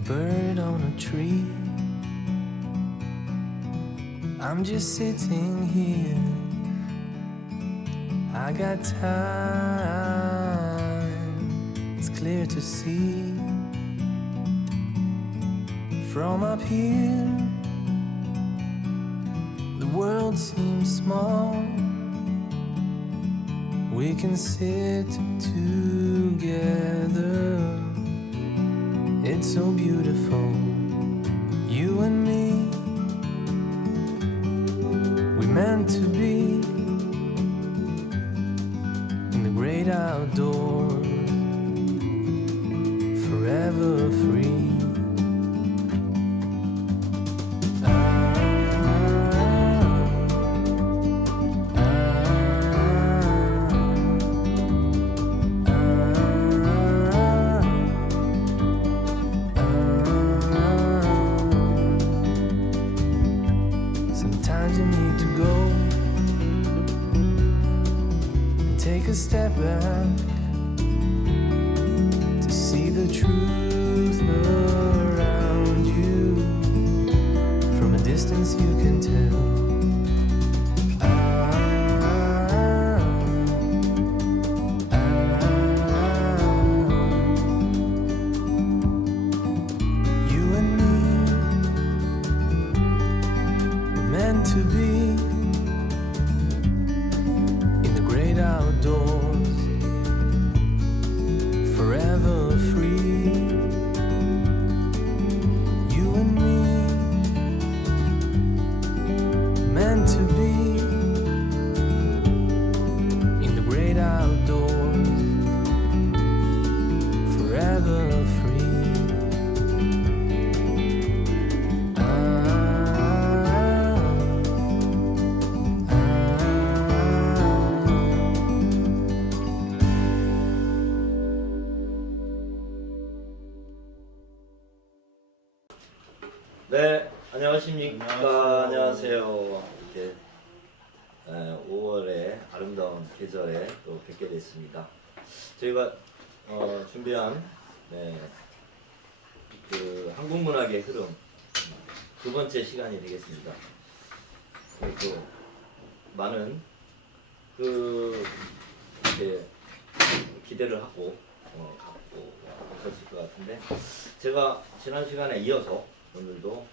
a bird on a tree. I'm just sitting here. I got time. It's clear to see. From up here, the world seems small. We can sit together. It's so beautiful, you and me. We meant to be in the great outdoors, forever free. Sometimes you need to go and take a step back to see the truth around you. From a distance you can tell. You and me were meant to be in the great outdoors, forever free. You and me meant to be in the great outdoors, forever free. 네, 안녕하십니까. 안녕하세요. 안녕하세요. 이렇게 5월의 아름다운 계절에 또 뵙게 됐습니다. 저희가 준비한 그 한국문학의 흐름 두 번째 시간이 되겠습니다. 또 많은 이렇게 기대를 하고 갖고 있었을 것 같은데, 제가 지난 시간에 이어서 오늘도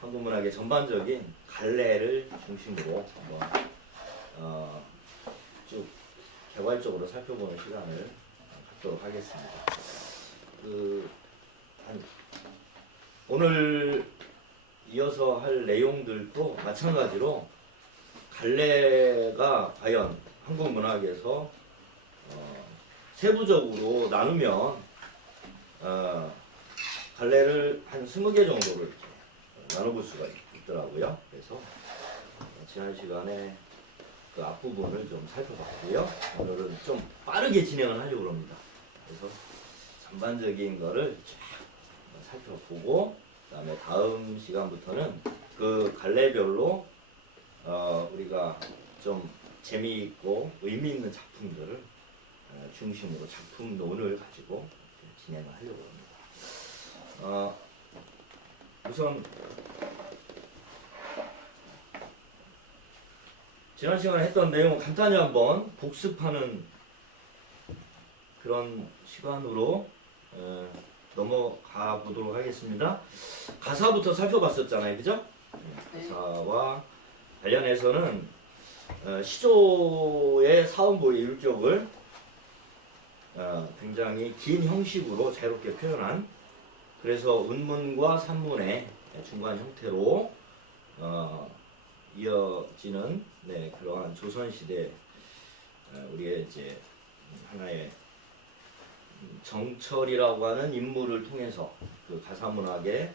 한국문학의 전반적인 갈래를 중심으로 한번 쭉 개괄적으로 살펴보는 시간을 갖도록 하겠습니다. 오늘 이어서 할 내용들도 마찬가지로 갈래가 과연 한국문학에서 세부적으로 나누면 갈래를 한 20개 정도를 이렇게 나눠볼 수가 있더라고요. 그래서 지난 시간에 그 앞부분을 좀 살펴봤고요. 오늘은 좀 빠르게 진행을 하려고 합니다. 그래서 전반적인 거를 쫙 살펴보고, 그 다음에 다음 시간부터는 그 갈래별로 우리가 좀 재미있고 의미 있는 작품들을 중심으로 작품론을 가지고 진행을 하려고 합니다. 우선 지난 시간에 했던 내용을 간단히 한번 복습하는 그런 시간으로 넘어가 보도록 하겠습니다. 가사부터 살펴봤었잖아요, 그죠? 가사와 관련해서는 시조의 사음보의 율격을 굉장히 긴 형식으로 자유롭게 표현한, 그래서 운문과 산문의 중간 형태로 이어지는 그러한 조선시대 우리의 이제 하나의 정철이라고 하는 인물을 통해서 그 가사문학의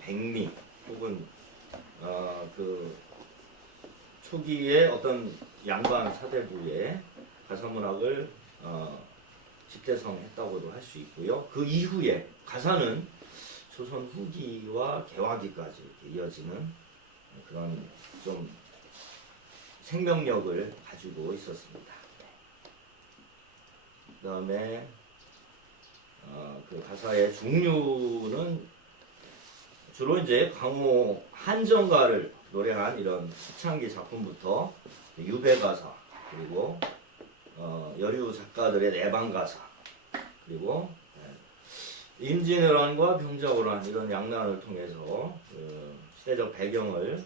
백미 혹은 그 초기의 어떤 양반 사대부의 가사문학을 집대성했다고도 할 수 있고요. 그 이후에 가사는 조선 후기와 개화기까지 이렇게 이어지는 그런 좀 생명력을 가지고 있었습니다. 그 다음에 그 가사의 중류는 주로 이제 강호 한정가를 노래한 이런 초창기 작품부터 유배 가사, 그리고 여류 작가들의 내방 가사, 그리고 임진왜란과 병자호란 이런 양난을 통해서 그 시대적 배경을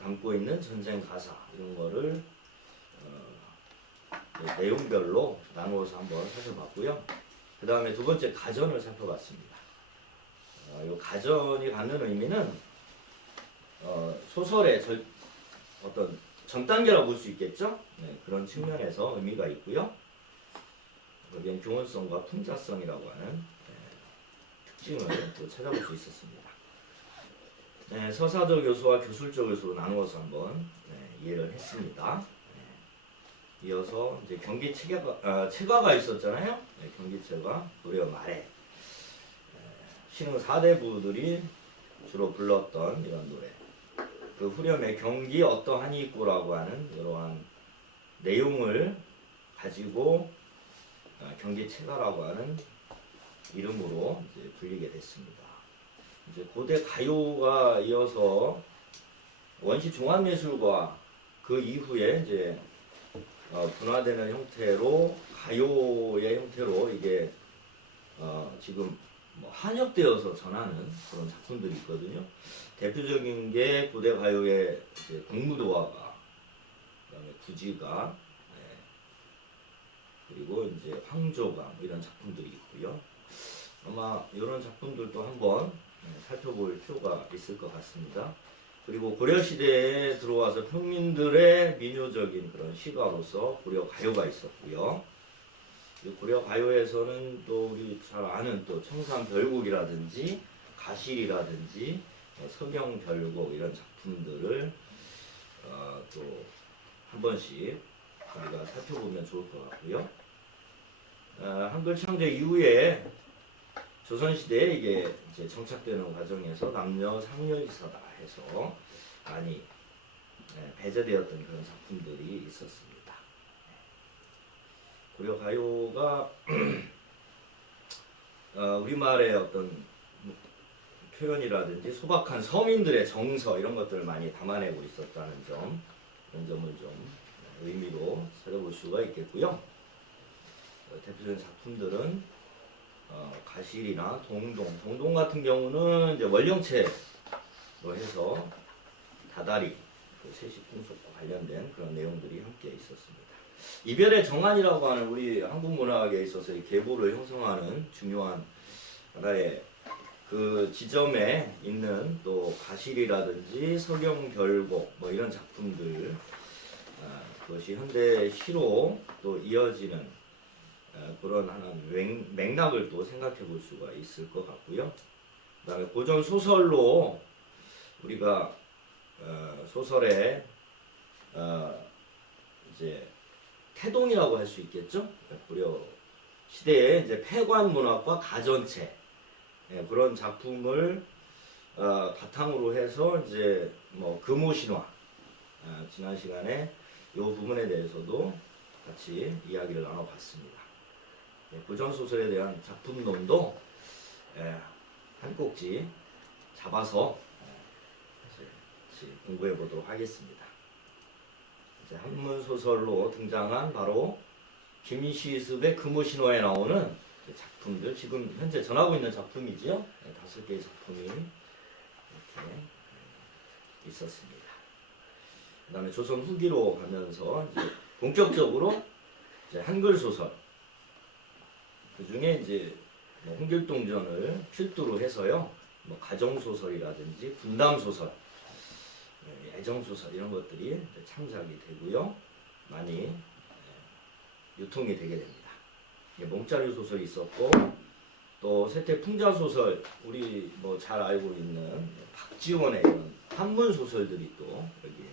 담고 있는 전쟁 가사 이런 거를 내용별로 나누어서 한번 살펴봤고요. 그 다음에 두 번째 가전을 살펴봤습니다. 이 가전이 갖는 의미는 소설의 어떤 전 단계라고 볼 수 있겠죠. 네, 그런 측면에서 의미가 있고요. 여기엔 교훈성과 풍자성이라고 하는 특징을 또 찾아볼 수 있었습니다. 네, 서사적 요소와 교술적 요소로 나누어서 한번 이해를 했습니다. 이어서 이제 경기 체가가 있었잖아요. 네, 경기 체가 고려 말에 신흥 4대부들이 주로 불렀던 이런 노래. 그 후렴에 경기 어떠하니 있고라고 하는 이러한 내용을 가지고 경기 체가라고 하는 이름으로 이제 불리게 됐습니다. 이제 고대 가요가 이어서 원시 종합예술과 그 이후에 이제 분화되는 형태로 가요의 형태로 이게 지금 뭐 한역되어서 전하는 그런 작품들이 있거든요. 대표적인 게 고대 가요의 이제 공무도화가, 그다음에 구지가, 그리고 이제 황조가 뭐 이런 작품들이 있고요. 아마 이런 작품들도 한번 살펴볼 필요가 있을 것 같습니다. 그리고 고려 시대에 들어와서 평민들의 민요적인 그런 시가로서 고려 가요가 있었고요. 고려 가요에서는 또 우리 잘 아는 또 청산별곡이라든지 가실이라든지 서경별곡 이런 작품들을 또 한 번씩 우리가 살펴보면 좋을 것 같고요. 한글 창제 이후에 조선시대에 이게 이제 정착되는 과정에서 남녀 상녀기사다 해서 많이 배제되었던 그런 작품들이 있었습니다. 고려 가요가 우리말의 어떤 표현이라든지 소박한 서민들의 정서 이런 것들을 많이 담아내고 있었다는 점, 이런 점을 좀 의미로 살펴볼 수가 있겠고요. 대표적인 작품들은 가실이나 동동 같은 경우는 이제 원령체로 해서 다다리, 그 세식풍속과 관련된 그런 내용들이 함께 있었습니다. 이별의 정안이라고 하는 우리 한국 문학에 있어서 이 계보를 형성하는 중요한 하나의 그 지점에 있는 또 가실이라든지 서경별곡 뭐 이런 작품들, 그것이 현대 시로 또 이어지는 그런 하나의 맥락을 또 생각해 볼 수가 있을 것 같고요. 그다음에 고전 소설로 우리가 소설의 이제 태동이라고 할 수 있겠죠. 고려 시대에 이제 폐관 문학과 가전체 그런 작품을 바탕으로 해서 이제 뭐 금오신화 지난 시간에 이 부분에 대해서도 같이 이야기를 나눠봤습니다. 고전 소설에 대한 작품론도 한 꼭지 잡아서 공부해 보도록 하겠습니다. 이제 한문 소설로 등장한 바로 김시습의 금오신화에 나오는 작품들, 지금 현재 전하고 있는 작품이지요. 5개의 작품이 이렇게 있었습니다. 그 다음에 조선 후기로 가면서 이제 본격적으로 이제 한글 소설, 그 중에 이제 뭐 홍길동전을 필두로 해서요, 뭐 가정소설이라든지 분담소설, 애정소설 이런 것들이 창작이 되고요, 많이 유통이 되게 됩니다. 몽짜리 소설이 있었고, 또 세태 풍자 소설, 우리 뭐 잘 알고 있는 박지원의 이런 한문 소설들이 또 여기에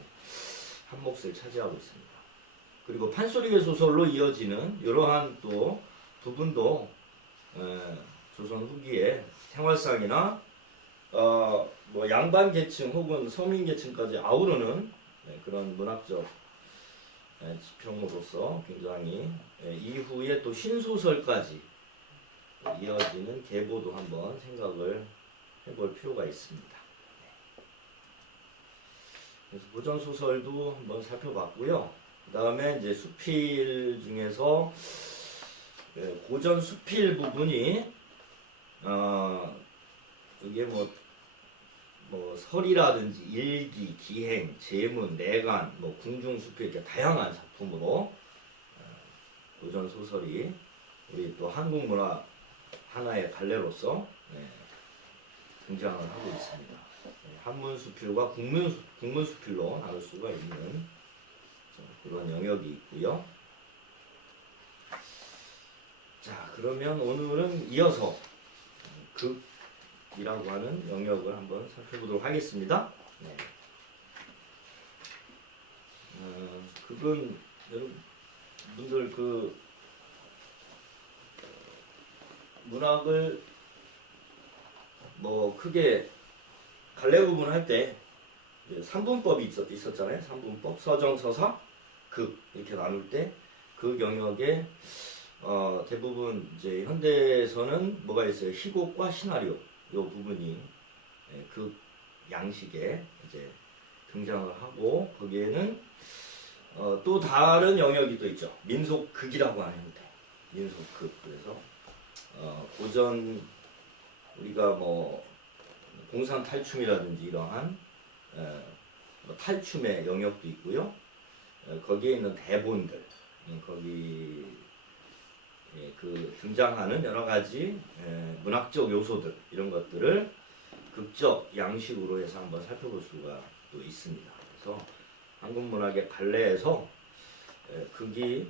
한 몫을 차지하고 있습니다. 그리고 판소리계 소설로 이어지는 이러한 또 부분도 조선 후기에 생활상이나 뭐 양반 계층 혹은 서민 계층까지 아우르는 그런 문학적 지평으로서 굉장히 이후에 또 신소설까지 이어지는 계보도 한번 생각을 해볼 필요가 있습니다. 그래서 고전 소설도 한번 살펴봤고요. 그 다음에 이제 수필 중에서 고전 수필 부분이 이게 뭐 설이라든지 일기, 기행, 제문, 내간, 뭐 궁중수필 이렇게 다양한 작품으로 고전 소설이 우리 또 한국 문화 하나의 갈래로서 등장을 하고 있습니다. 한문수필과 국문수필로 나눌 수가 있는 그런 영역이 있고요. 자, 그러면 오늘은 이어서 극이라고 하는 영역을 한번 살펴보도록 하겠습니다. 네. 극은 여러분들 그 문학을 뭐 크게 갈래 구분할 때 3분법이 있었잖아요. 3분법, 서정, 서사, 극 이렇게 나눌 때 그 영역에 대부분 이제 현대에서는 뭐가 있어요? 희곡과 시나리오 요 부분이 극 양식에 이제 등장을 하고 거기에는 또 다른 영역이 또 있죠. 민속극이라고 하는 형태. 민속극. 그래서 고전 우리가 뭐 공산탈춤이라든지 이러한 뭐 탈춤의 영역도 있고요. 거기에 있는 대본들, 거기 그 등장하는 여러 가지 문학적 요소들 이런 것들을 극적 양식으로 해서 한번 살펴볼 수가 또 있습니다. 그래서 한국 문학의 갈래에서 극이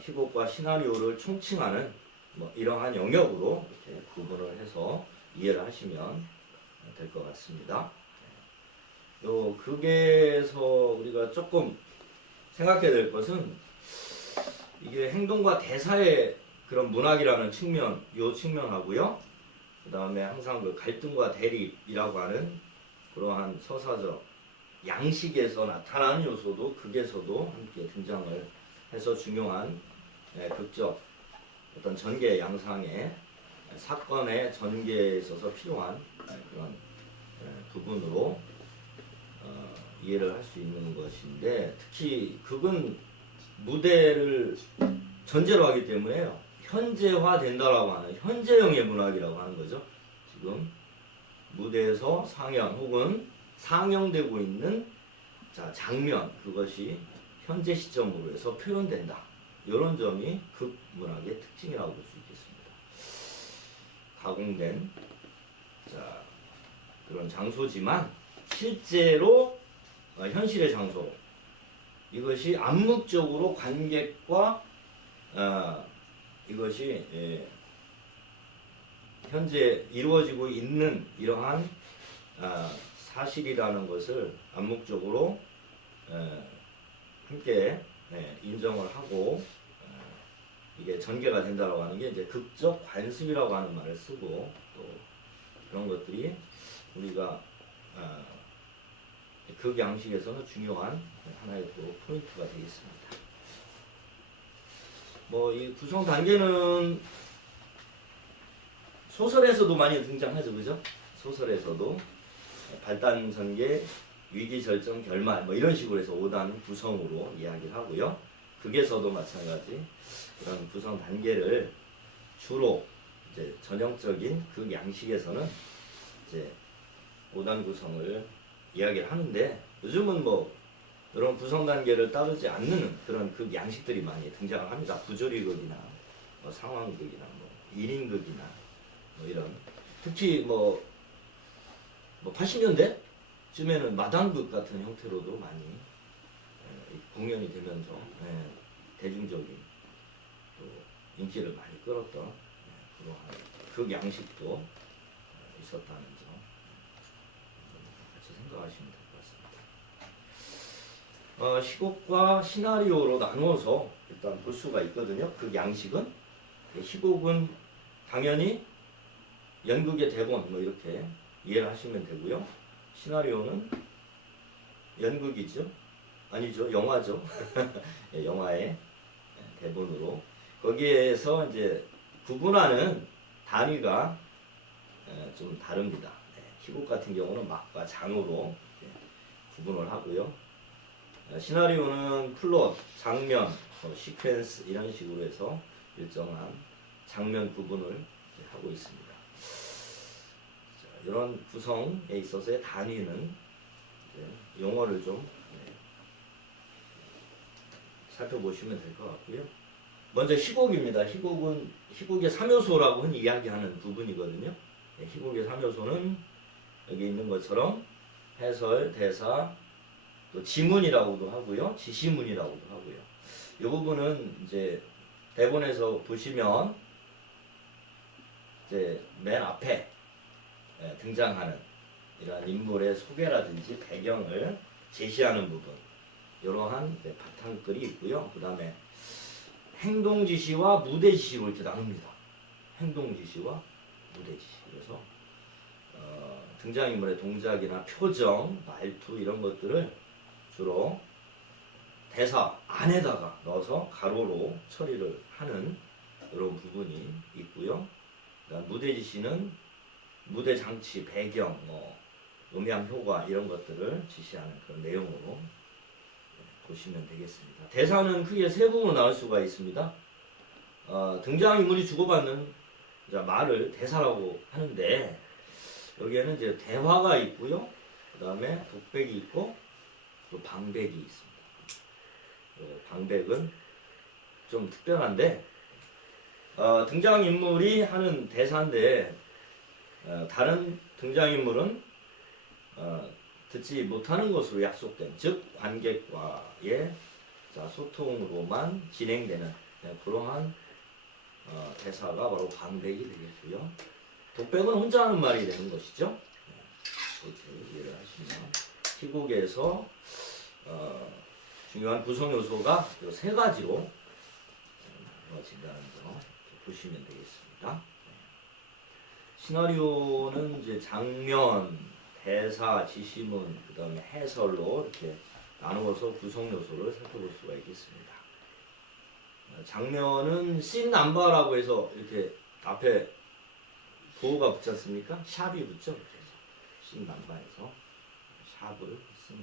희곡과 시나리오를 총칭하는 뭐 이러한 영역으로 이렇게 구분을 해서 이해를 하시면 될 것 같습니다. 요 극에서 우리가 조금 생각해야 될 것은 이게 행동과 대사의 그런 문학이라는 측면, 요 측면하고요. 그 다음에 항상 그 갈등과 대립이라고 하는 그러한 서사적 양식에서 나타나는 요소도 극에서도 함께 등장을 해서 중요한 극적 어떤 전개 양상의 사건의 전개에 있어서 필요한 그런 부분으로 이해를 할 수 있는 것인데 특히 극은 무대를 전제로 하기 때문에요. 현재화 된다라고 하는 현재형의 문학이라고 하는 거죠. 지금 무대에서 상연 혹은 상영되고 있는 장면 그것이 현재 시점으로 해서 표현된다. 이런 점이 극문학의 특징이라고 볼 수 있겠습니다. 가공된 그런 장소지만 실제로 현실의 장소 이것이 암묵적으로 관객과 이것이 현재 이루어지고 있는 이러한 사실이라는 것을 암묵적으로 함께 인정을 하고 이게 전개가 된다라고 하는 게 이제 극적 관습이라고 하는 말을 쓰고 또 그런 것들이 우리가 극 양식에서는 중요한 하나의 또 포인트가 되겠습니다. 뭐 이 구성 단계는 소설에서도 많이 등장하죠, 그죠? 소설에서도 발단 전개, 위기 절정, 결말 뭐 이런 식으로 해서 5단 구성으로 이야기를 하고요. 극에서도 마찬가지 그런 구성 단계를 주로 이제 전형적인 극 양식에서는 이제 5단 구성을 이야기를 하는데 요즘은 뭐 이런 구성 단계를 따르지 않는 그런 극 양식들이 많이 등장을 합니다. 부조리극이나 뭐 상황극이나 뭐 1인극이나 뭐 이런 특히 뭐 80년대 쯤에는 마당극 같은 형태로도 많이 공연이 되면서 대중적인 또 인기를 많이 끌었던 그러한 극 양식도 있었다는 점 같이 생각하시면 될 것 같습니다. 희곡과 시나리오로 나누어서 일단 볼 수가 있거든요. 극 양식은 희곡은 당연히 연극의 대본 뭐 이렇게 이해를 하시면 되고요. 시나리오는 연극이죠. 아니죠. 영화죠. 영화의 대본으로 거기에서 이제 구분하는 단위가 좀 다릅니다. 희곡 같은 경우는 막과 장으로 구분을 하고요. 시나리오는 플롯, 장면, 시퀀스 이런 식으로 해서 일정한 장면 구분을 하고 있습니다. 자, 이런 구성에 있어서의 단위는 용어를 좀 살펴보시면 될 것 같고요. 먼저 희곡입니다. 희곡은 희곡의 3요소라고 흔히 이야기하는 부분이거든요. 희곡의 3요소는 여기 있는 것처럼 해설, 대사, 또 지문이라고도 하고요, 지시문이라고도 하고요. 이 부분은 이제 대본에서 보시면 이제 맨 앞에 등장하는 이러한 인물의 소개라든지 배경을 제시하는 부분, 이러한 바탕글이 있고요. 그 다음에 행동 지시와 무대 지시로 이렇게 나눕니다. 행동 지시와 무대 지시. 그래서 등장인물의 동작이나 표정, 말투 이런 것들을 주로 대사 안에다가 넣어서 가로로 처리를 하는 이런 부분이 있고요. 그다음 무대 지시는 무대 장치, 배경, 음향 효과 이런 것들을 지시하는 그런 내용으로 보시면 되겠습니다. 대사는 크게 세 부분으로 나눌 수가 있습니다. 등장인물이 주고받는 말을 대사라고 하는데 여기에는 이제 대화가 있고요. 그 다음에 독백이 있고 또 방백이 있습니다. 방백은 좀 특별한데 등장인물이 하는 대사인데 다른 등장인물은 듣지 못하는 것으로 약속된, 즉 관객과의 소통으로만 진행되는 그러한 대사가 바로 방백이 되겠고요. 독백은 혼자 하는 말이 되는 것이죠. 이렇게 이해를 하시면 희곡에서 중요한 구성 요소가 이 세 가지로 이루어진다는 거 보시면 되겠습니다. 시나리오는 이제 장면, 대사, 지시문, 그 다음에 해설로 이렇게 나누어서 구성 요소를 살펴볼 수가 있겠습니다. 장면은 씬 남바라고 해서 이렇게 앞에 보호가 붙지 않습니까? 샵이 붙죠. 그래서 씬 남바에서 샵을 쓰는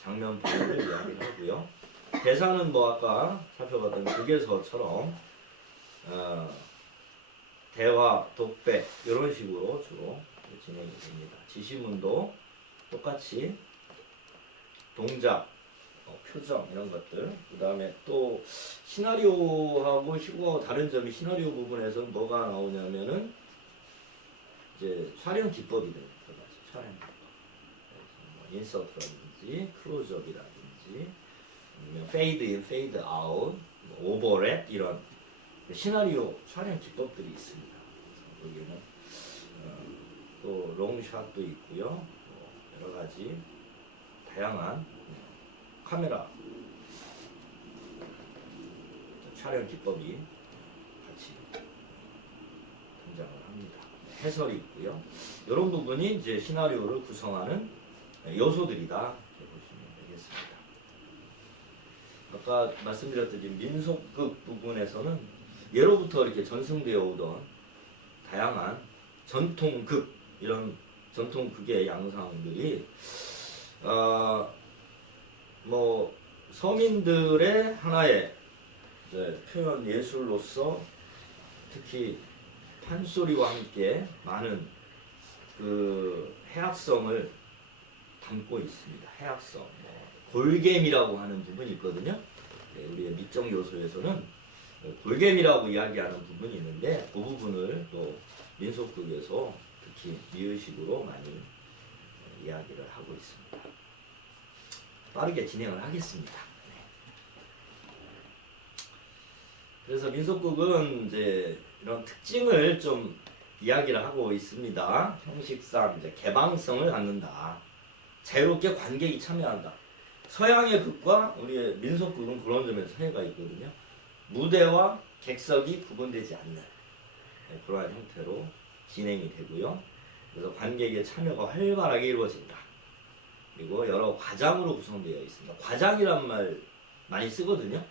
장면 보호를 이야기를 하고요. 대사는 뭐 아까 살펴봤던 극에서처럼 대화, 독백 이런 식으로 주로 진행이 됩니다. 지시문도 똑같이 동작, 표정 이런 것들. 그 다음에 또 시나리오하고 희곡하고 다른 점이 시나리오 부분에서 뭐가 나오냐면은 이제 촬영 기법이 들어가죠. 촬영 기법. 뭐 인서트라든지 클로즈업이라든지 아니면 페이드 인, 페이드 아웃, 오버랩 이런 시나리오 촬영 기법들이 있습니다. 여기는 또 롱샷도 있고요. 여러 가지 다양한 카메라 촬영 기법이 같이 등장을 합니다. 해설이 있고요. 이런 부분이 이제 시나리오를 구성하는 요소들이다 이렇게 보시면 되겠습니다. 아까 말씀드렸듯이 민속극 부분에서는 예로부터 이렇게 전승되어 오던 다양한 전통극 이런 전통극의 양상들이 뭐 서민들의 하나의 표현 예술로서 특히 판소리와 함께 많은 그 해학성을 담고 있습니다. 해학성, 골겜이라고 하는 부분이 있거든요. 우리의 미적 요소에서는 골겜이라고 이야기하는 부분이 있는데 그 부분을 또 민속극에서 특히 미의식으로 많이 이야기를 하고 있습니다. 빠르게 진행을 하겠습니다. 그래서 민속극은 이제 이런 특징을 좀 이야기를 하고 있습니다. 형식상 이제 개방성을 갖는다. 자유롭게 관객이 참여한다. 서양의 극과 우리의 민속극은 그런 점에서 차이가 있거든요. 무대와 객석이 구분되지 않는 그러한 형태로 진행이 되고요. 그래서 관객의 참여가 활발하게 이루어진다. 그리고 여러 과장으로 구성되어 있습니다. 과장이란 말 많이 쓰거든요.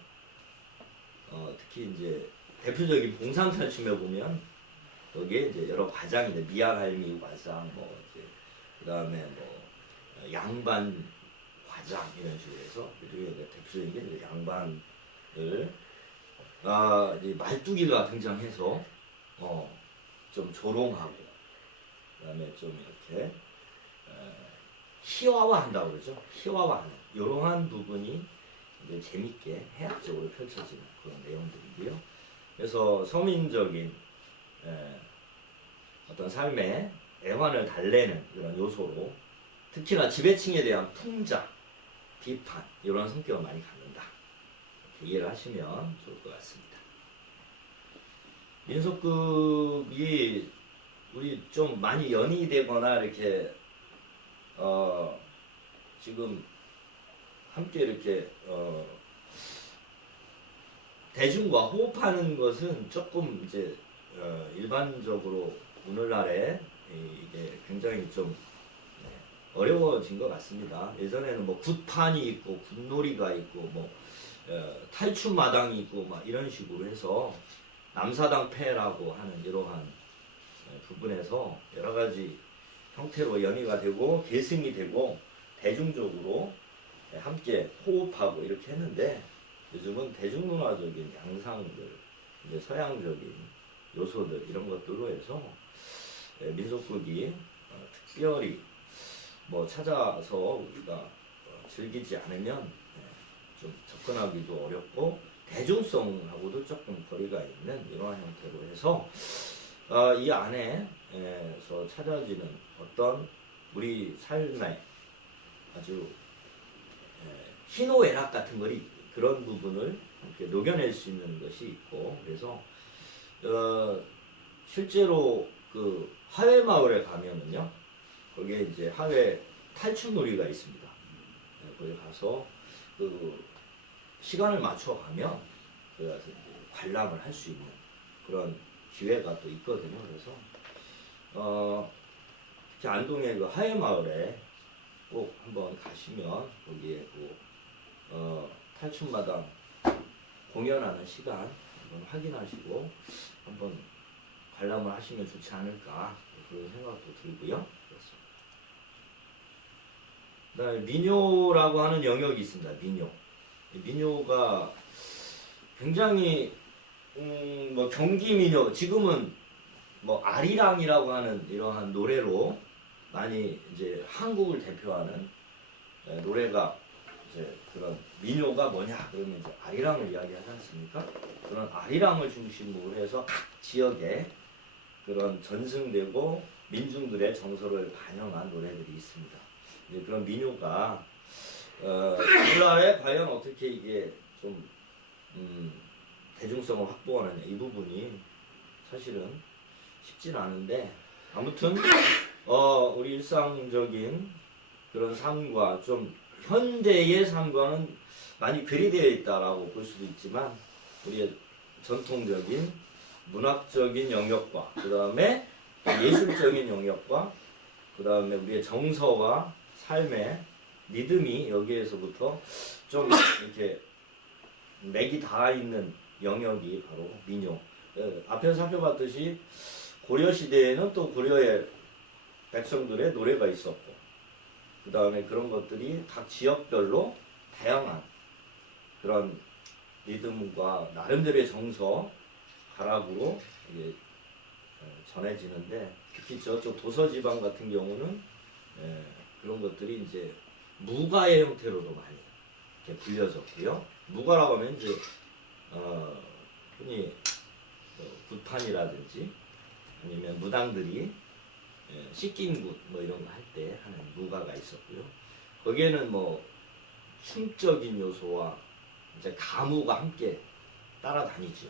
특히 이제 대표적인 봉상탈춤에 보면 거기에 이제 여러 과장인데 미알할미 과장, 뭐 이제 그다음에 뭐 양반 과장 이런 식으로 해서 그중에 대표적인 게 이제 양반을 이제 말뚝이가 등장해서 좀 조롱하고 그다음에 좀 이렇게 희화화한다고 그러죠. 희화화하는 이러한 부분이 이제 재밌게 해학적으로 펼쳐지는 그런 내용들이고요. 그래서 서민적인 어떤 삶의 애환을 달래는 이런 요소로 특히나 지배층에 대한 풍자, 비판 이런 성격을 많이 갖는다. 이해를 하시면 좋을 것 같습니다. 민속극이 우리 좀 많이 연이 되거나 이렇게 지금 함께 이렇게 대중과 호흡하는 것은 조금 이제 일반적으로 오늘날에 이게 굉장히 좀 어려워진 것 같습니다. 예전에는 뭐 굿판이 있고 굿놀이가 있고 뭐 탈춤 마당이 있고 막 이런 식으로 해서 남사당 패라고 하는 이러한 부분에서 여러 가지 형태로 연희가 되고 계승이 되고 대중적으로 함께 호흡하고 이렇게 했는데 요즘은 대중문화적인 양상들, 이제 서양적인 요소들 이런 것들로 해서 민속극이 특별히 뭐 찾아서 우리가 즐기지 않으면 좀 접근하기도 어렵고 대중성하고도 조금 거리가 있는 이러한 형태로 해서 이 안에서 찾아지는 어떤 우리 삶의 아주 희노애락 같은 거리 그런 부분을 이렇게 녹여낼 수 있는 것이 있고 그래서 실제로 그 하회마을에 가면은요 거기에 이제 하회 탈춤놀이가 있습니다. 거기 가서 그 시간을 맞춰 가면 거기 가서 이제 관람을 할 수 있는 그런 기회가 또 있거든요. 그래서 특히 안동의 그 하회마을에 꼭 한번 가시면 거기에 그 탈춤마당 공연하는 시간 한번 확인하시고 한번 관람을 하시면 좋지 않을까 그런 생각도 들고요. 그다음에 민요라고 하는 영역이 있습니다. 민요. 민요가 굉장히 뭐 경기 민요 지금은 뭐 아리랑이라고 하는 이러한 노래로 많이 이제 한국을 대표하는 노래가 이제 그런 민요가 뭐냐 그러면 이제 아리랑을 이야기하지 않습니까? 그런 아리랑을 중심으로 해서 각 지역에 그런 전승되고 민중들의 정서를 반영한 노래들이 있습니다. 이제 그런 민요가 오늘날에 과연 어떻게 이게 좀 대중성을 확보하느냐 이 부분이 사실은 쉽지는 않은데 아무튼 우리 일상적인 그런 삶과 좀 현대의 삶과는 많이 괴리되어 있다라고 볼 수도 있지만 우리의 전통적인 문학적인 영역과 그 다음에 예술적인 영역과 그 다음에 우리의 정서와 삶의 리듬이 여기에서부터 좀 이렇게 맥이 닿아 있는 영역이 바로 민요. 앞에서 살펴봤듯이 고려 시대에는 또 고려의 백성들의 노래가 있었고 그 다음에 그런 것들이 각 지역별로 다양한 그런 리듬과 나름대로의 정서 가락으로 이게 전해지는데 특히 저쪽 도서지방 같은 경우는 그런 것들이 이제 무가의 형태로도 많이 이렇게 불려졌고요. 무가라고 하면 이제 흔히 굿판이라든지 아니면 무당들이 씻긴굿 뭐 이런 거 할 때 하는 무가가 있었고요. 거기에는 뭐 춤적인 요소와 이제 가무가 함께 따라다니죠.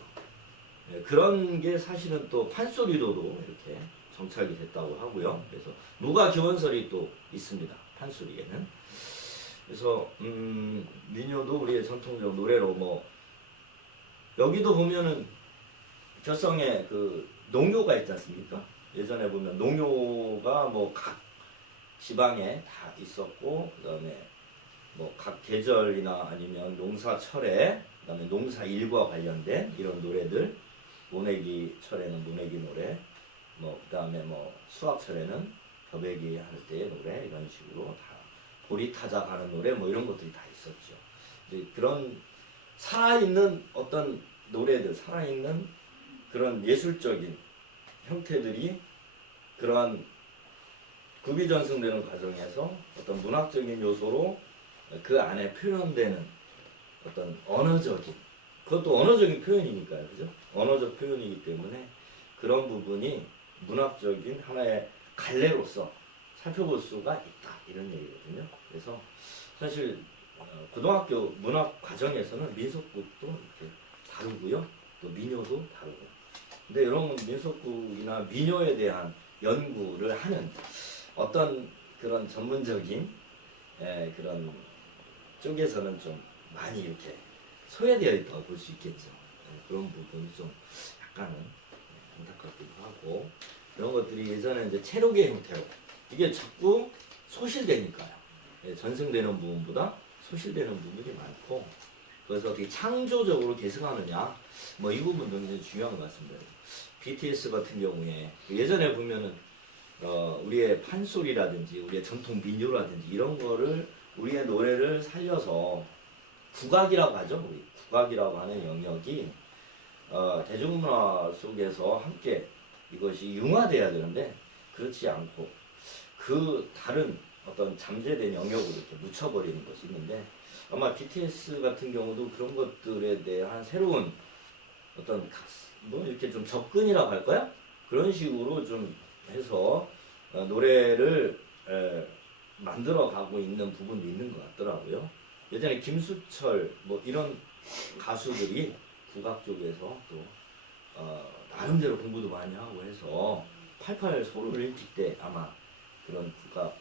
그런 게 사실은 또 판소리로도 이렇게 정착이 됐다고 하고요. 그래서 무가 기원설이 또 있습니다. 판소리에는. 그래서 민요도 우리의 전통적 노래로 뭐 여기도 보면은 결성에 그 농요가 있지 않습니까? 예전에 보면 농요가 뭐 각 지방에 다 있었고 그 다음에 뭐 각 계절이나 아니면 농사철에 그 다음에 농사일과 관련된 이런 노래들 모내기 철에는 모내기 노래 뭐 그다음에 뭐 수학철에는 벼베기 할 때의 노래 이런 식으로 다 보리타작 하는 노래 뭐 이런 것들이 다 있었죠. 이제 그런 살아있는 어떤 노래들, 살아있는 그런 예술적인 형태들이 그러한 구비전승되는 과정에서 어떤 문학적인 요소로 그 안에 표현되는 어떤 언어적인, 그것도 언어적인 표현이니까요, 그죠? 언어적 표현이기 때문에 그런 부분이 문학적인 하나의 갈래로서 살펴볼 수가 있다 이런 얘기거든요. 그래서 사실 고등학교 문학 과정에서는 민속곡도 이렇게 다루고요, 또 민요도 다루고. 근데 이런 민속곡이나 민요에 대한 연구를 하는 어떤 그런 전문적인 그런 쪽에서는 좀 많이 이렇게 소외되어 있다고 볼 수 있겠죠. 그런 부분이 좀 약간은 안타깝기도 하고, 이런 것들이 예전에 이제 체록의 형태로 이게 자꾸 소실되니까요. 전승되는 부분보다 소실되는 부분이 많고, 그래서 어떻게 창조적으로 계승하느냐, 뭐 이 부분도 굉장히 중요한 것 같습니다. BTS 같은 경우에 예전에 보면은 우리의 판소리라든지 우리의 전통 민요라든지 이런 거를 우리의 노래를 살려서 국악이라고 하죠. 우리 국악이라고 하는 영역이 대중문화 속에서 함께 이것이 융화돼야 되는데 그렇지 않고 그 다른 어떤 잠재된 영역으로 이렇게 묻혀버리는 것이 있는데, 아마 BTS 같은 경우도 그런 것들에 대한 새로운 어떤 뭐 이렇게 좀 접근이라고 할까요? 그런 식으로 좀 해서 노래를 만들어 가고 있는 부분도 있는 것 같더라고요. 예전에 김수철 뭐 이런 가수들이 국악 쪽에서 또 나름대로 공부도 많이 하고 해서 88 서울올림픽 때 아마 그런 국악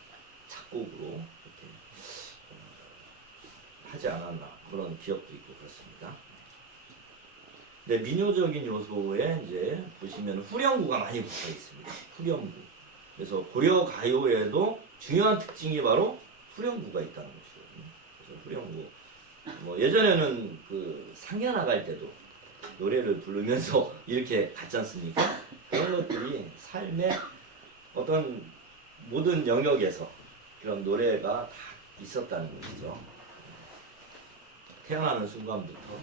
작곡으로 이렇게 하지 않았나 그런 기억도 있고 그렇습니다. 네, 민요적인 요소에 이제 보시면 후렴구가 많이 붙어 있습니다. 후렴구. 그래서 고려 가요에도 중요한 특징이 바로 후렴구가 있다는 것이거든요. 그래서 후렴구. 뭐 예전에는 그 상가 나갈 때도 노래를 부르면서 이렇게 갔지 않습니까? 그런 것들이 삶의 어떤 모든 영역에서 그런 노래가 다 있었다는 것이죠. 태어나는 순간부터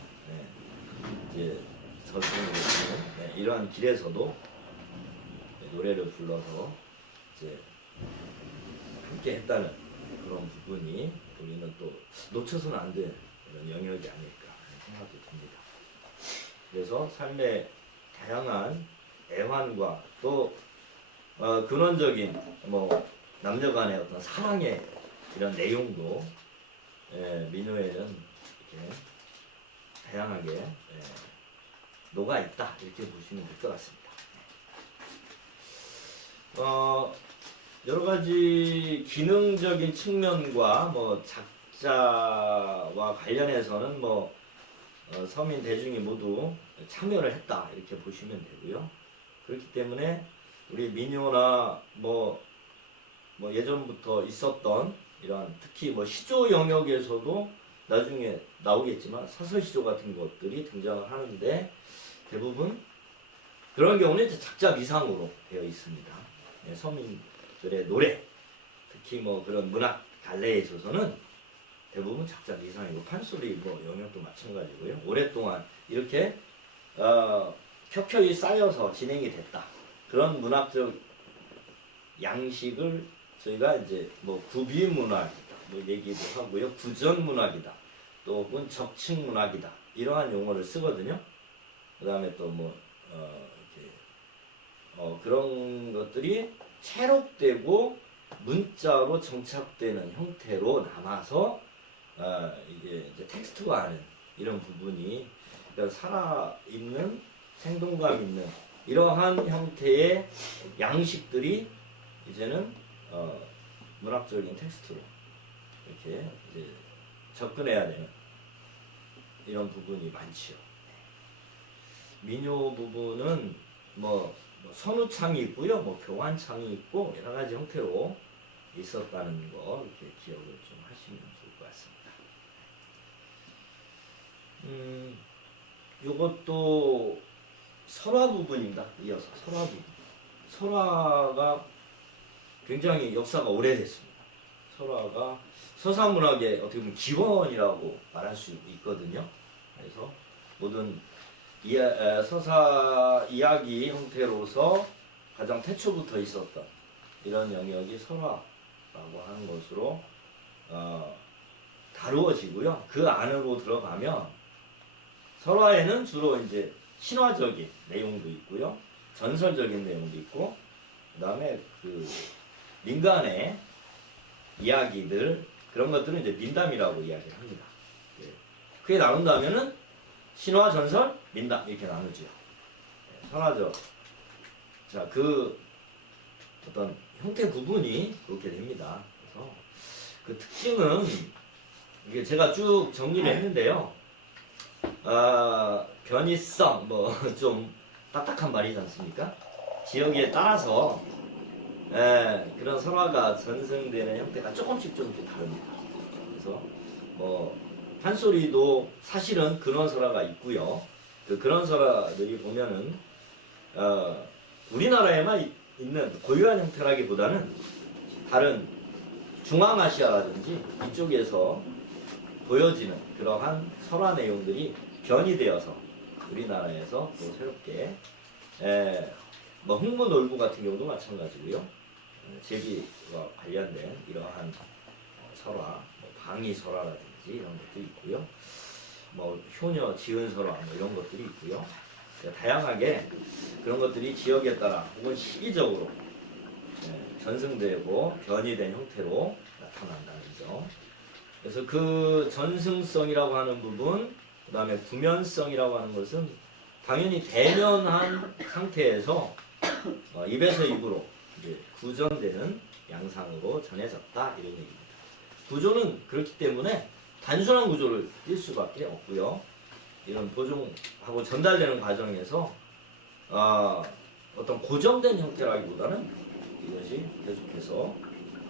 이제 저승으로 이러한 길에서도 노래를 불러서 이제 함께 했다는 그런 부분이 우리는 또 놓쳐서는 안 될 그런 영역이 아닐까 하는 생각도 듭니다. 그래서 삶의 다양한 애환과 또 근원적인 뭐 남녀간의 어떤 사랑의 이런 내용도 민요에는 이렇게 다양하게 녹아 있다 이렇게 보시면 될 것 같습니다. 여러 가지 기능적인 측면과 뭐 작자와 관련해서는 뭐 서민 대중이 모두 참여를 했다 이렇게 보시면 되고요. 그렇기 때문에 우리 민요나 뭐 예전부터 있었던 이런 특히 뭐 시조 영역에서도 나중에 나오겠지만 사설 시조 같은 것들이 등장을 하는데 대부분 그런 경우는 이제 작자 미상으로 되어 있습니다. 서민들의 노래, 특히 뭐 그런 문학 갈래에 있어서는 대부분 작자 미상이고 판소리 뭐 영역도 마찬가지고요. 오랫동안 이렇게 켜켜이 쌓여서 진행이 됐다. 그런 문학적 양식을 저희가 이제 뭐 구비 문학이다 뭐 얘기도 하고요. 구전 문학이다. 또 혹은 적층 문학이다. 이러한 용어를 쓰거든요. 그다음에 또 뭐 그런 것들이 체록되고 문자로 정착되는 형태로 남아서 이게 이제 텍스트화하는 이런 부분이 그러니까 살아있는 생동감 있는 이러한 형태의 양식들이 이제는 문학적인 텍스트로 이렇게 이제 접근해야 되는 이런 부분이 많지요. 민요 부분은 뭐 선우창이 있고요, 뭐 교환창이 있고 여러 가지 형태로 있었다는 거 이렇게 기억을 좀 하시면 좋을 것 같습니다. 요것도 설화 부분입니다. 이어서 설화 부분. 설화가 굉장히 역사가 오래됐습니다. 설화가 서사문학의 어떻게 보면 기원이라고 말할 수 있거든요. 그래서 모든 서사 이야기 형태로서 가장 태초부터 있었던 이런 영역이 설화라고 하는 것으로 다루어지고요. 그 안으로 들어가면 설화에는 주로 이제 신화적인 내용도 있고요, 전설적인 내용도 있고, 그다음에 그 민간의 이야기들 그런 것들은 이제 민담이라고 이야기를 합니다. 크게 나눈다면은 신화, 전설, 민담 이렇게 나누죠. 설화적. 자, 그 어떤 형태 구분이 그렇게 됩니다. 그래서 그 특징은 이게 제가 쭉 정리를 했는데요. 변이성 뭐 좀 딱딱한 말이지 않습니까? 지역에 따라서 그런 설화가 전승되는 형태가 조금씩 다릅니다. 그래서 뭐 판소리도 사실은 근원 설화가 있고요. 그 근원 설화들이 보면은 우리나라에만 있는 고유한 형태라기보다는 다른 중앙아시아라든지 이쪽에서 보여지는 그러한 설화 내용들이 변이되어서 우리나라에서 또 새롭게 뭐 흥무놀부 같은 경우도 마찬가지고요. 제기와 관련된 이러한 설화, 뭐 방위설화라든지 이런 것도 있고요. 뭐 효녀 지은설화 뭐 이런 것들이 있고요. 다양하게 그런 것들이 지역에 따라 혹은 시기적으로 전승되고 변이된 형태로 나타난다는 점. 그래서 그 전승성이라고 하는 부분, 그 다음에 구면성이라고 하는 것은 당연히 대면한 상태에서 입에서 입으로 이제 구전되는 양상으로 전해졌다 이런 얘기입니다. 구조는 그렇기 때문에 단순한 구조를 띌 수밖에 없고요. 이런 보존하고 전달되는 과정에서 어떤 고정된 형태라기보다는 이것이 계속해서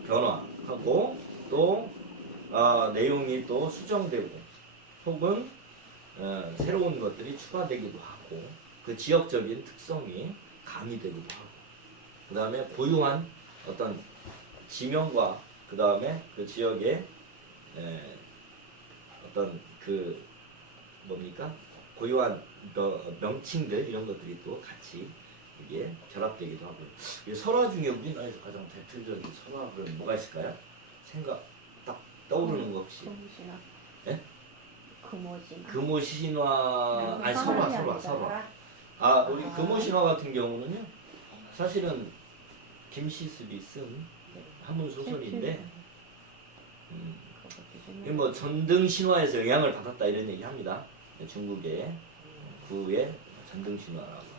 변화하고 또 내용이 또 수정되고 혹은 새로운 것들이 추가되기도 하고 그 지역적인 특성이 가미되기도 하고 그 다음에 고유한 어떤 지명과 그 다음에 그 지역의 어떤 그 뭡니까 고유한 명칭들 이런 것들이 또 같이 이게 결합되기도 하고요. 설화 중에 우리나라에서 가장 대표적인 설화는 뭐가 있을까요? 생각 딱 떠오르는 거 혹시? 금오신화. 예? 금오신화. 금오신화 아니 설화. 우리 금오신화 같은 경우는요. 사실은 김시습이 쓴 한문 소설인데 뭐 전등신화에서 영향을 받았다 이런 얘기 합니다. 중국의 구의 전등신화라고 하는.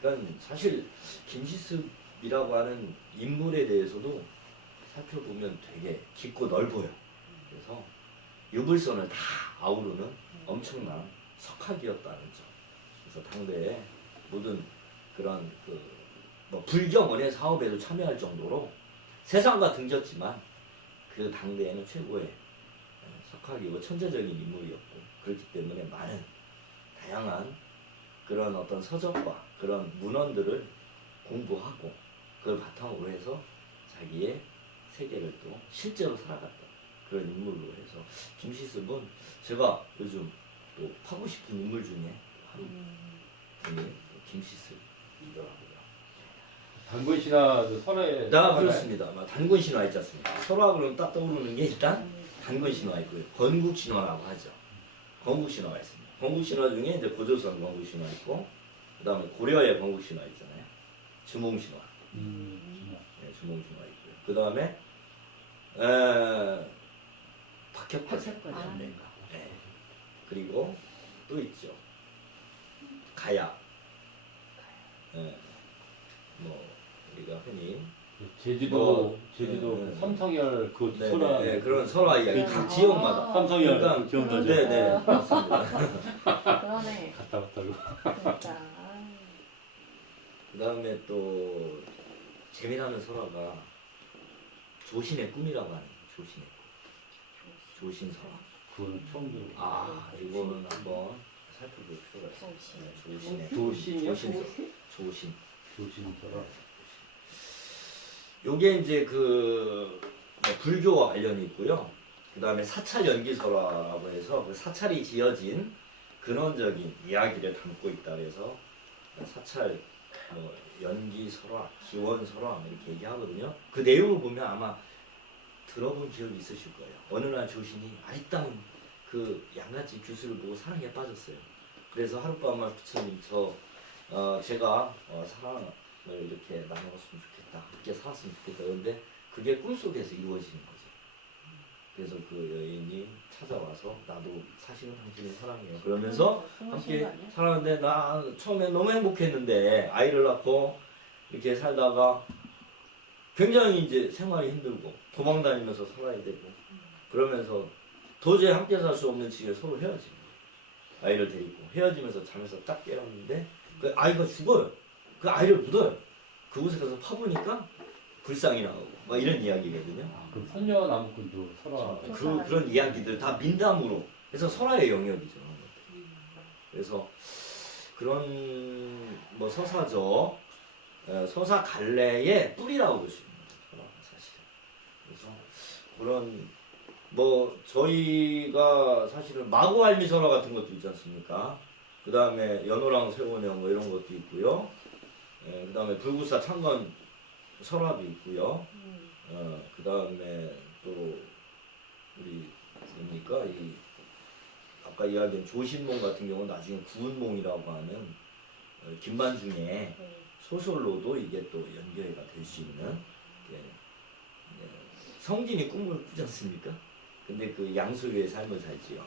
그러니까 사실 김시습이라고 하는 인물에 대해서도 살펴보면 되게 깊고 넓어요. 그래서 유불선을 다 아우르는 엄청난 석학이었다는 점. 그래서 당대에 모든 그런 뭐 불경 원예 사업에도 참여할 정도로 세상과 등졌지만 그 당대에는 최고의 석학이고 천재적인 인물이었고 그렇기 때문에 많은 다양한 그런 어떤 서적과 그런 문헌들을 공부하고 그걸 바탕으로 해서 자기의 세계를 또 실제로 살아갔던 그런 인물로 해서 김시습은 제가 요즘 또 파고 싶은 인물 중에 한 분이 김시습이더라고요. 단군신화 설화에 그렇습니다. 단군신화 있지 않습니까? 설화 그러면 딱 떠오르는 게 일단 단군신화 있고요. 건국신화라고 하죠. 건국신화가 있습니다. 건국신화 중에 이제 고조선 건국신화 있고 그 다음에 고려의 건국신화 있잖아요. 주몽신화. 네, 주몽신화 있고요. 그 다음에 박혁거전. 네. 그리고 또 있죠. 가야. 뭐 우리가 흔히 제주도 네. 삼성열 그 네, 설화 네, 그런 설화 이야기 각 지역마다 삼성열 그러니까 기억나죠? 네네 맞습니다. 그러네. 갔다 왔다고. 진짜. 그 다음에 또 재미나는 설화가 조신의 꿈이라고 하는 조신의 꿈. 조신 설화. 그건 처음 들어. 이거는 한번 살펴볼 필요가 있습니다. 조신의 조신이요? 조신 조신 설화. 요게 이제 뭐 불교와 관련이 있고요. 그 다음에 사찰 연기설화라고 해서 그 사찰이 지어진 근원적인 이야기를 담고 있다 그래서 사찰 뭐 연기설화, 기원설화 이렇게 얘기하거든요. 그 내용을 보면 아마 들어본 기억이 있으실 거예요. 어느 날 조신이 아리따운 그 양가지 규수를 보고 사랑에 빠졌어요. 그래서 하룻밤만 부처님 제가 사랑을 이렇게 나누었으면 좋겠다. 함께 살았으면 좋겠다. 그런데 그게 꿈속에서 이루어지는 거죠. 그래서 그 여인이 찾아와서 나도 사실은 당신을 사랑해요. 그러면서 함께 살았는데 나 처음에 너무 행복했는데 아이를 낳고 이렇게 살다가 굉장히 이제 생활이 힘들고 도망 다니면서 살아야 되고 그러면서 도저히 함께 살 수 없는 지경에 서로 헤어지는 거예요. 아이를 데리고 헤어지면서 잠에서 딱 깨었는데 그 아이가 죽어요. 그 아이를 묻어요. 그곳에 가서 파보니까 불상이 나오고 막 이런 이야기거든요. 아, 그럼 선녀 나무꾼도 설화. 그런 이야기들 다 민담으로 해서 설화의 영역이죠. 그래서 그런 뭐 서사적 서사 갈래의 뿌리라고 볼 수 있는 거죠. 설화가 사실은. 그래서 그런 뭐 저희가 사실은 마구할미설화 같은 것도 있지 않습니까? 그 다음에 연호랑 세원영 뭐 이런 것도 있고요. 그 다음에 불구사 창건 설화도 있고요. 그 다음에 또 우리 뭡니까 이 아까 이야기한 조신몽 같은 경우는 나중에 구운몽이라고 하는 김반중의 소설로도 이게 또 연결가 될 수 있는 성진이 꿈을 꾸지 않습니까? 근데 그 양소유의 삶을 살지요.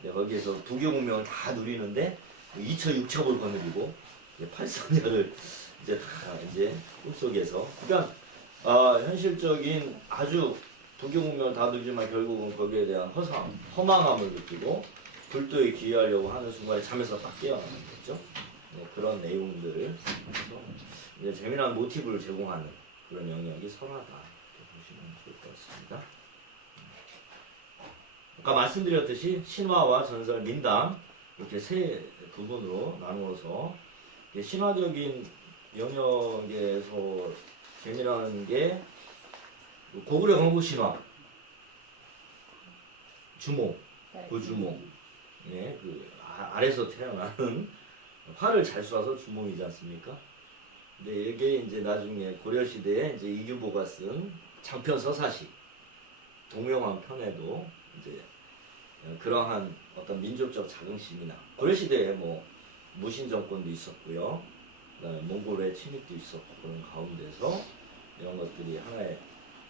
근데 거기에서 부교공명을 다 누리는데 이처육척을 거느리고 팔선녀를 이제 다 이제 꿈속에서 그러니까 현실적인 아주 부교공명을 다 누리지만 결국은 거기에 대한 허망함을 느끼고 불도에 귀의하려고 하는 순간에 잠에서 딱 깨어나는 거죠. 네, 그런 내용들을 이제 재미난 모티브를 제공하는 그런 영역이 설화다 이렇게 보시면 좋을 것 같습니다. 아까 말씀드렸듯이 신화와 전설, 민담 이렇게 세 부분으로 나누어서 신화적인 영역에서 재미나는 게 고구려 건국신화, 주몽, 구주몽, 예, 그 아래서 태어나는 활을 잘 쏴서 주몽이지 않습니까? 근데 이게 이제 나중에 고려 시대에 이제 이규보가 쓴 장편 서사시 동명왕 편에도 이제 그러한 어떤 민족적 자긍심이나 고려 시대에 뭐 무신 정권도 있었고요, 그다음에 몽골의 침입도 있었고 그런 가운데서 이런 것들이 하나의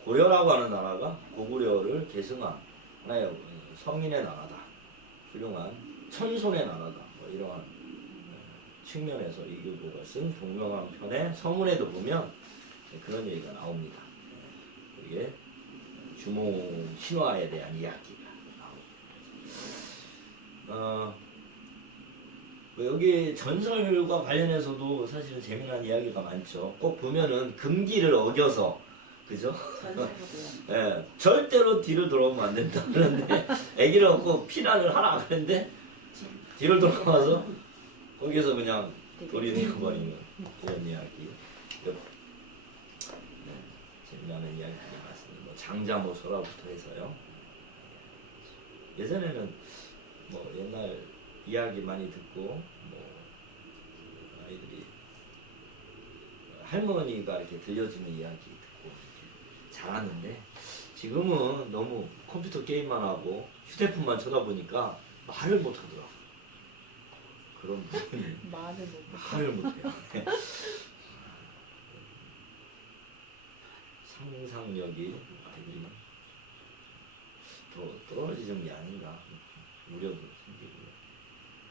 고려라고 하는 나라가 고구려를 계승한 하나의 성인의 나라다, 훌륭한 천손의 나라다, 뭐 이러한 측면에서 이규보가 쓴 동명왕 편의 서문에도 보면 그런 얘기가 나옵니다. 이게 주몽 신화에 대한 이야기가 나옵니다. 여기 전설과 관련해서도 사실은 재미난 이야기가 많죠. 꼭 보면은 금기를 어겨서 그죠? 예, 절대로 뒤를 돌아오면 안 된다 그러는데 아기를 얻고 피난을 하라 그랬는데 뒤를 돌아와서 거기서 그냥 돌이 되어버리는 그런 이야기. 네, 재미나는 이야기들이 많습니다. 뭐 장자모소라부터 해서요. 예전에는 뭐 옛날 이야기 많이 듣고 뭐 아이들이 할머니가 이렇게 들려주는 이야기 듣고 이렇게 잘하는데 지금은 너무 컴퓨터 게임만 하고 휴대폰만 쳐다보니까 말을 못 하더라고. 그런 부분이 말을 못해요. 상상력이 아이들이 더 떨어지는 게 아닌가 우려도 생기고요.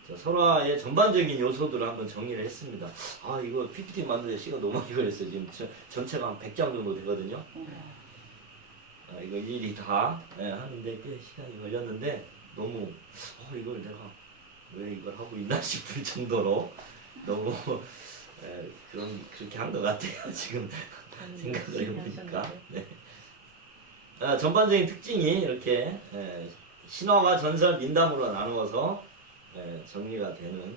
자, 설화의 전반적인 요소들을 한번 정리를 했습니다. 아 이거 PPT 만드는데 시간 너무 많이 걸렸어요. 지금 전체가 한 100장 정도 되거든요. 이거 일일이 다 하는데 꽤 시간이 걸렸는데 너무 이걸 내가 왜 이걸 하고 있나 싶을 정도로 너무 그렇게 한 것 같아요. 지금 생각을 해보니까. 네. 전반적인 특징이 이렇게 신화와 전설, 민담으로 나누어서 정리가 되는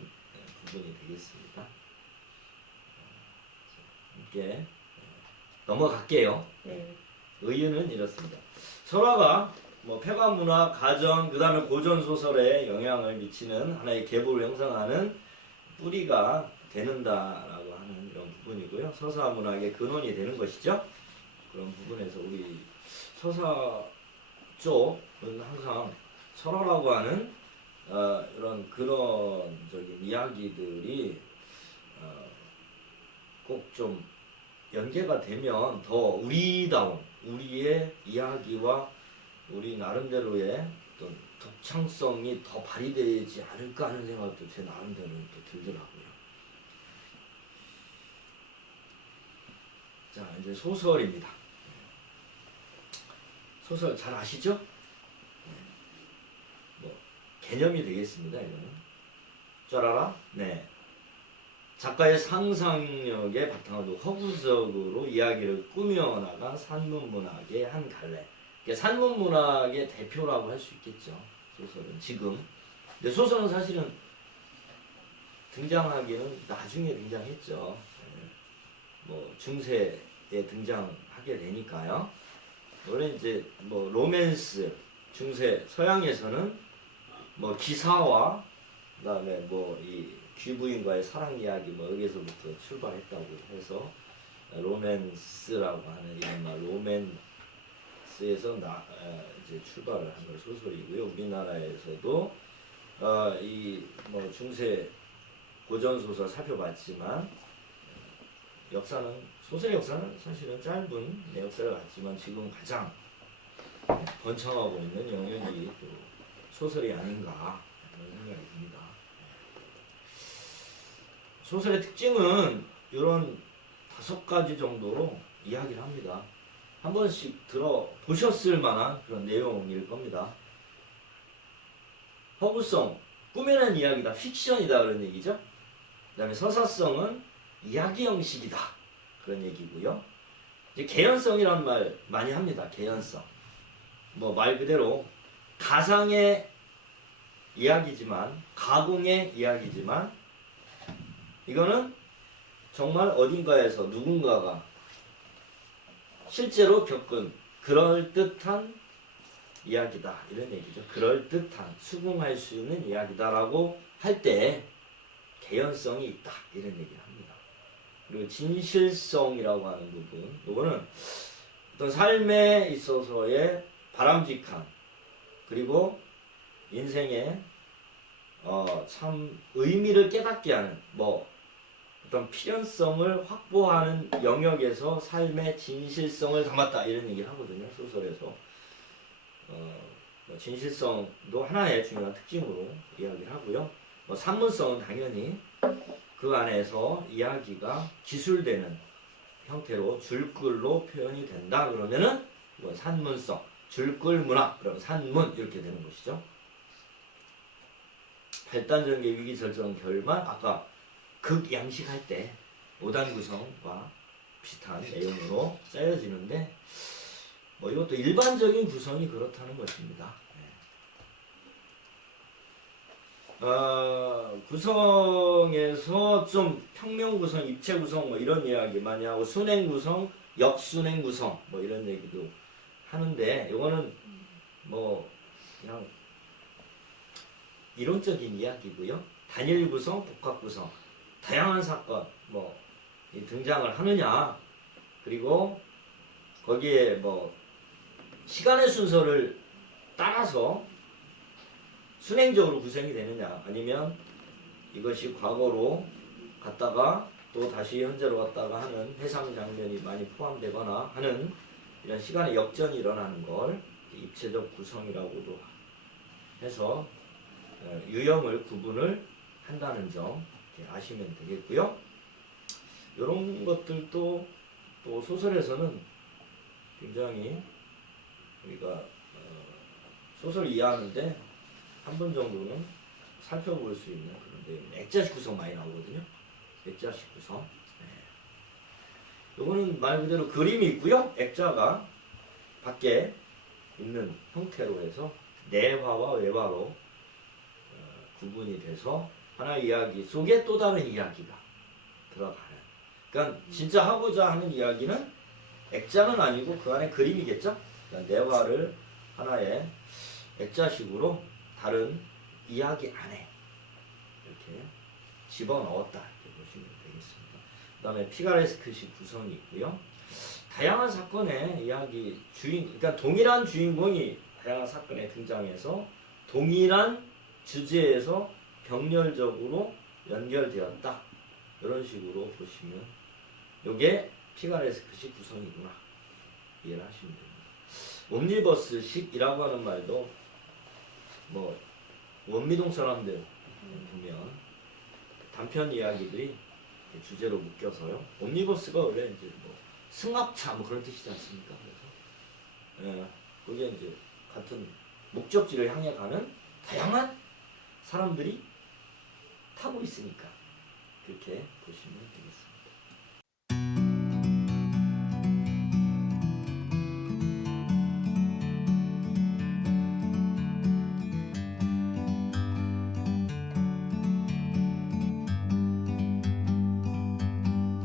부분이 되겠습니다. 함께 넘어갈게요. 네. 의유는 이렇습니다. 설화가 뭐 폐가문화, 가정, 그 다음에 고전소설에 영향을 미치는 하나의 계보를 형성하는 뿌리가 되는다라고 하는 이런 부분이고요. 서사문학의 근원이 되는 것이죠. 그런 부분에서 우리 서사 쪽은 항상 설화라고 하는 이런 근원적인 이야기들이 꼭 좀 연계가 되면 더 우리다운 우리의 이야기와 우리 나름대로의 어떤 독창성이 더 발휘되지 않을까 하는 생각도 제 나름대로는 또 들더라고요. 자, 이제 소설입니다. 소설 잘 아시죠? 뭐 개념이 되겠습니다. 이거는 짜라라. 네. 작가의 상상력에 바탕을 두고 허구적으로 이야기를 꾸며나간 산문문학의 한 갈래. 산문문학의 대표라고 할 수 있겠죠. 소설은 지금. 근데 소설은 사실은 등장하기는 나중에 등장했죠. 뭐 중세에 등장하게 되니까요. 원래 이제 뭐 로맨스 중세 서양에서는 뭐 기사와 그다음에 뭐 이 귀부인과의 사랑 이야기 뭐 여기서부터 출발했다고 해서 로맨스라고 하는 이런 말 로맨스에서 이제 출발을 한 걸 소설이고요. 우리나라에서도 이 뭐 중세 고전 소설 살펴봤지만 역사는 소설의 역사는 사실은 짧은 내 역사를 갖지만 지금 가장 번창하고 있는 영역이 또 소설이 아닌가 그런 생각이 듭니다. 소설의 특징은 이런 5가지 정도로 이야기를 합니다. 한 번씩 들어보셨을 만한 그런 내용일 겁니다. 허구성, 꾸며낸 이야기다, 픽션이다 그런 얘기죠. 그 다음에 서사성은 이야기 형식이다 그런 얘기고요. 이제 개연성이라는 말 많이 합니다. 개연성. 뭐 말 그대로 가상의 이야기지만 가공의 이야기지만 이거는 정말 어딘가에서 누군가가 실제로 겪은 그럴듯한 이야기다 이런 얘기죠. 그럴듯한 수긍할 수 있는 이야기다라고 할 때 개연성이 있다 이런 얘기를 합니다. 그리고 진실성이라고 하는 부분 이거는 어떤 삶에 있어서의 바람직한 그리고 인생의 참 의미를 깨닫게 하는 뭐 어떤 필연성을 확보하는 영역에서 삶의 진실성을 담았다 이런 얘기를 하거든요. 소설에서 진실성도 하나의 중요한 특징으로 이야기를 하고요. 뭐 산문성은 당연히 그 안에서 이야기가 기술되는 형태로 줄글로 표현이 된다 그러면은 이건 산문성, 줄글 문학 그러면 산문 이렇게 되는 것이죠. 발단전개 위기설정 결말 아까 극 양식할 때 5단 구성과 비슷한 내용으로 짜여지는데 뭐 이것도 일반적인 구성이 그렇다는 것입니다. 구성에서 좀 평면 구성, 입체 구성 뭐 이런 이야기 많이 하고 순행 구성, 역순행 구성 뭐 이런 얘기도 하는데 이거는 뭐 그냥 이론적인 이야기고요. 단일 구성, 복합 구성, 다양한 사건 뭐 등장을 하느냐 그리고 거기에 뭐 시간의 순서를 따라서 순행적으로 구성이 되느냐 아니면 이것이 과거로 갔다가 또 다시 현재로 갔다가 하는 해상 장면이 많이 포함되거나 하는 이런 시간의 역전이 일어나는 걸 입체적 구성이라고도 해서 유형을 구분을 한다는 점 아시면 되겠고요. 이런 것들도 또 소설에서는 굉장히 우리가 소설 이해하는데 한 번 정도는 살펴볼 수 있는 그런 내용. 액자식 구성 많이 나오거든요. 액자식 구성. 이거는 말 그대로 그림이 있고요. 액자가 밖에 있는 형태로 해서 내화와 외화로 구분이 돼서 하나의 이야기 속에 또 다른 이야기가 들어가는. 그러니까 진짜 하고자 하는 이야기는 액자는 아니고 그 안에 그림이겠죠? 그러니까 내화를 하나의 액자식으로 다른 이야기 안에 이렇게 집어넣었다 이렇게 보시면 되겠습니다. 그 다음에 피가레스크식 구성이 있고요. 다양한 사건의 이야기 그러니까 동일한 주인공이 다양한 사건에 등장해서 동일한 주제에서 병렬적으로 연결되었다. 이런 식으로 보시면 이게 피가레스크식 구성이구나 이해를 하시면 됩니다. 옴니버스식이라고 하는 말도 뭐 원미동 사람들 보면 단편 이야기들이 주제로 묶여서요. 옴니버스가 원래 이제 뭐 승합차 뭐 그런 뜻이지 않습니까? 그래서 그게 이제 같은 목적지를 향해 가는 다양한 사람들이 타고 있으니까 그렇게 보시면 되겠습니다.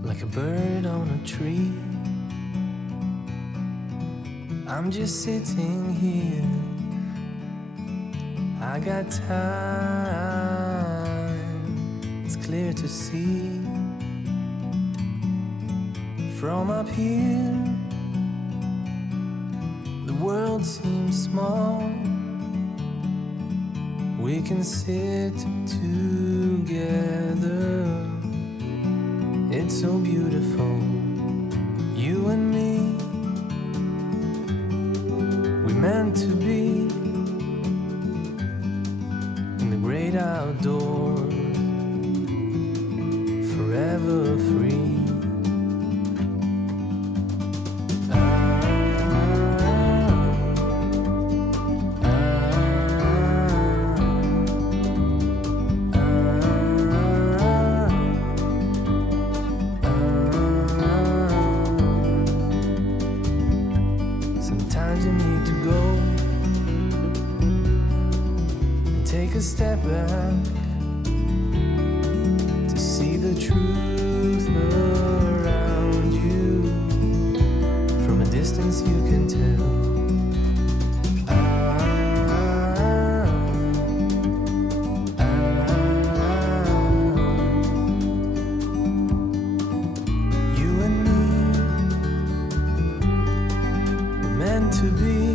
Like a bird on a tree, I'm just sitting here. I got time, it's clear to see. From up here, the world seems small. We can sit together. It's so beautiful, you and me. We meant to be in the great outdoors, forever free. Sometimes you need to go and take a step back to see the truth around you. From a distance you can tell. You and me were meant to be